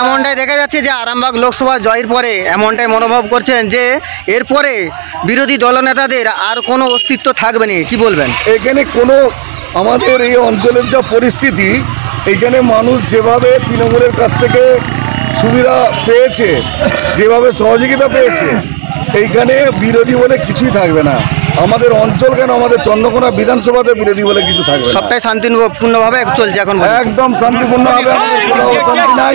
এমনটাই দেখা যাচ্ছে যে আরামবাগ লোকসভা জয়ের পরে এমনটাই মনোভাব করছেন যে এরপরে বিরোধী দলনেতাদের আর কোনো অস্তিত্ব থাকবে না, কি বলবেন? এখানে কোনো আমাদের এই অঞ্চলের যা পরিস্থিতি, এইখানে মানুষ যেভাবে তৃণমূলের কাছ থেকে সুবিধা পেয়েছে, যেভাবে সহযোগিতা পেয়েছে, এইখানে বিরোধী বলে কিছুই থাকবে না। আমাদের অঞ্চল কেন, আমাদের চন্দ্রকোনা বিধানসভাতে বিরোধী বলে কিছু থাকবে না। সবটাই শান্তিপূর্ণভাবে চলছে এখন, একদম শান্তিপূর্ণভাবে। আমাদের কোনো অশান্তি নাই।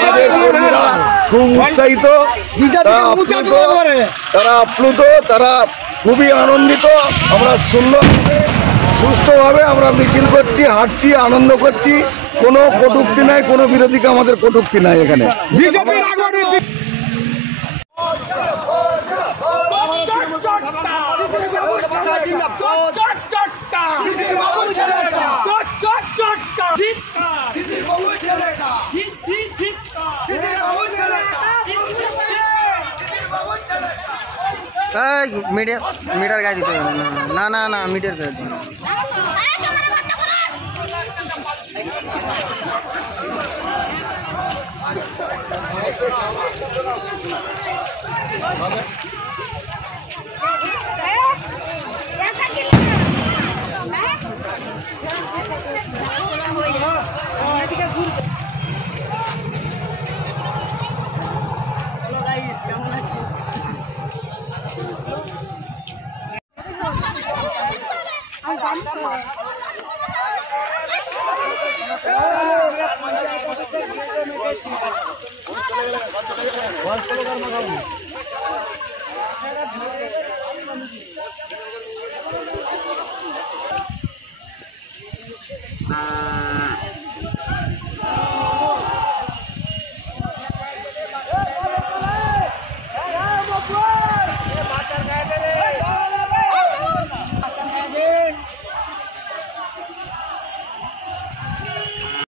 আমাদের কর্মীরা খুব উৎসাহিত, তারা আপ্লুত, তারা খুবই আনন্দিত। আমরা সুস্থভাবে আমরা মিছিল করছি, হাঁটছি, আনন্দ করছি। কোনো কটূক্তি নাই, কোনো বিরোধীকে আমাদের কটূক্তি নাই এখানে। মিটার গায়ে দিতে হবে না, না না মিটার গায়ে দিতে হবে।